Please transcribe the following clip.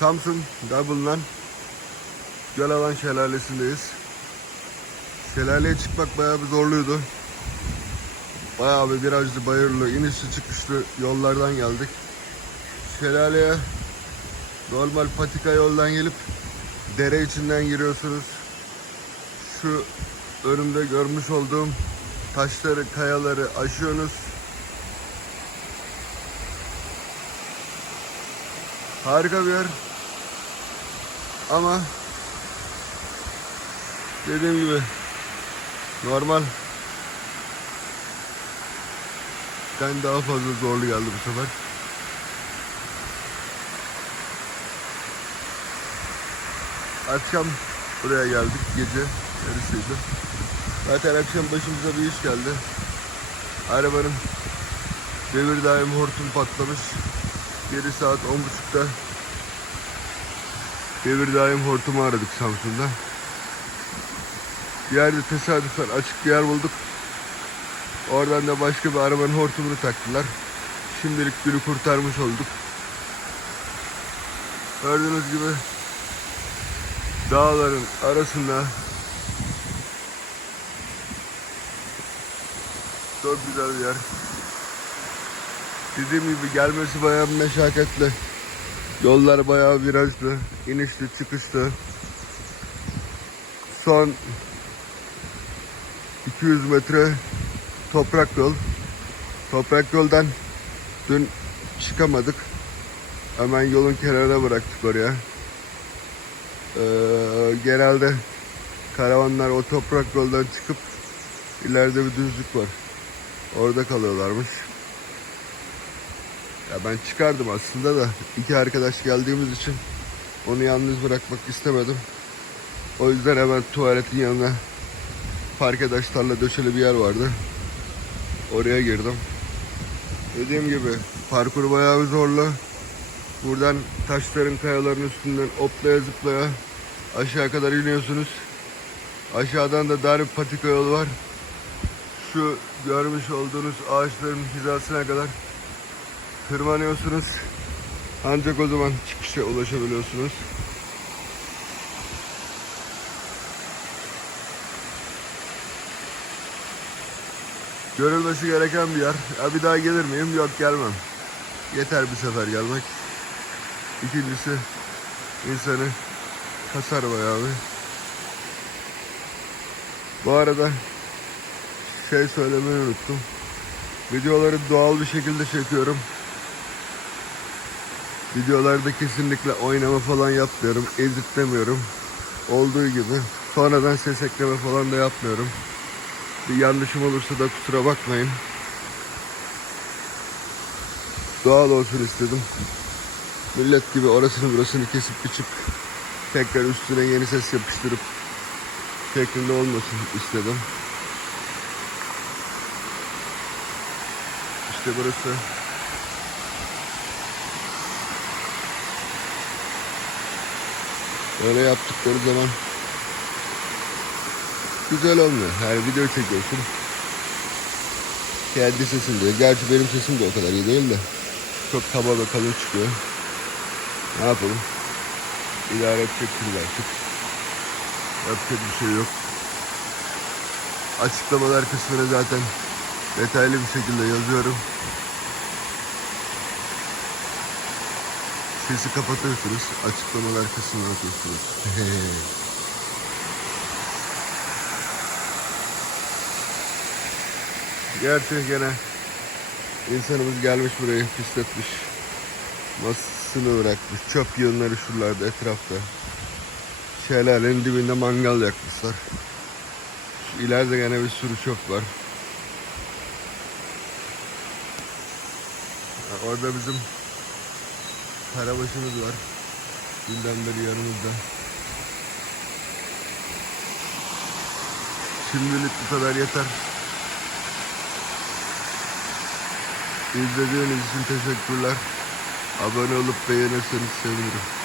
Samsun Double'dan Gölavan Şelalesi'ndeyiz. Şelaleye çıkmak bayağı bir zorluydu. Bayağı bir virajlı, bayırlı, inişli çıkışlı yollardan geldik. Şelaleye normal patika yoldan gelip dere içinden giriyorsunuz. Şu önümde görmüş olduğum taşları, kayaları aşıyorsunuz. Harika bir yer. Ama dediğim gibi normal ben daha fazla zorlu geldi bu sefer. Akşam buraya geldik gece yarısıydı. Zaten akşam başımıza bir iş geldi. Arabanın devir daim hortum patlamış. Geri saat 10.30'da devir daim hortumu aradık Samsun'da. Bir yerde tesadüfen açık bir yer bulduk. Oradan da başka bir arabanın hortumunu taktılar. Şimdilik günü kurtarmış olduk. Gördüğünüz gibi dağların arasında çok güzel bir yer. Dediğim gibi gelmesi bayağı meşakkatli. Yollar bayağı virajlı, inişli, çıkışlı. Son 200 metre toprak yol. Toprak yoldan dün çıkamadık. Hemen yolun kenarına bıraktık oraya. Ee, genelde karavanlar o toprak yoldan çıkıp ileride bir düzlük var. Orada kalıyorlarmış. Ya ben çıkardım aslında da iki arkadaş geldiğimiz için onu yalnız bırakmak istemedim. O yüzden hemen tuvaletin yanına park adaş tarla döşeli bir yer vardı. Oraya girdim. Dediğim gibi parkur bayağı bir zorlu. Buradan taşların kayaların üstünden oplaya zıplaya aşağı kadar iniyorsunuz. Aşağıdan da dar bir patika yol var. Şu görmüş olduğunuz ağaçların hizasına kadar tırmanıyorsunuz. Ancak o zaman çıkışa ulaşabiliyorsunuz. Görülmesi gereken bir yer. Ya bir daha gelir miyim? Yok gelmem. Yeter bir sefer gelmek. İkincisi insanı kasar bayağı bir. Bu arada şey söylemeyi unuttum. Videoları doğal bir şekilde çekiyorum. Videolarda kesinlikle oynama falan yapmıyorum. Editlemiyorum. Olduğu gibi. Sonradan ses ekleme falan da yapmıyorum. Bir yanlışım olursa da kusura bakmayın. Doğal olsun istedim. Millet gibi orasını burasını kesip biçip tekrar üstüne yeni ses yapıştırıp şeklinde olmasın istedim. İşte burası. Böyle yaptıkları zaman güzel olmuyor. Her video çekiyorsun. Kendi sesin diyor. Gerçi benim sesim de o kadar iyi değil de. Çok kaba ve kalın çıkıyor. Ne yapalım? İdare edeceksiniz artık. Yapacak bir şey yok. Açıklamalar kısmına zaten detaylı bir şekilde yazıyorum. Sesi kapatıyorsunuz. Açıklamalar kısmına atıyorsunuz. Gerçi gene insanımız gelmiş burayı pisletmiş. Masasını bırakmış. Çöp yığınları şuralarda etrafta. Şelalenin dibinde mangal yakmışlar. Şu ileride gene bir sürü çöp var. Orada bizim karabaşımız var. Dünden beri yanımızda. Şimdilik bu kadar yeter. İzlediğiniz için teşekkürler. Abone olup beğenirseniz sevinirim.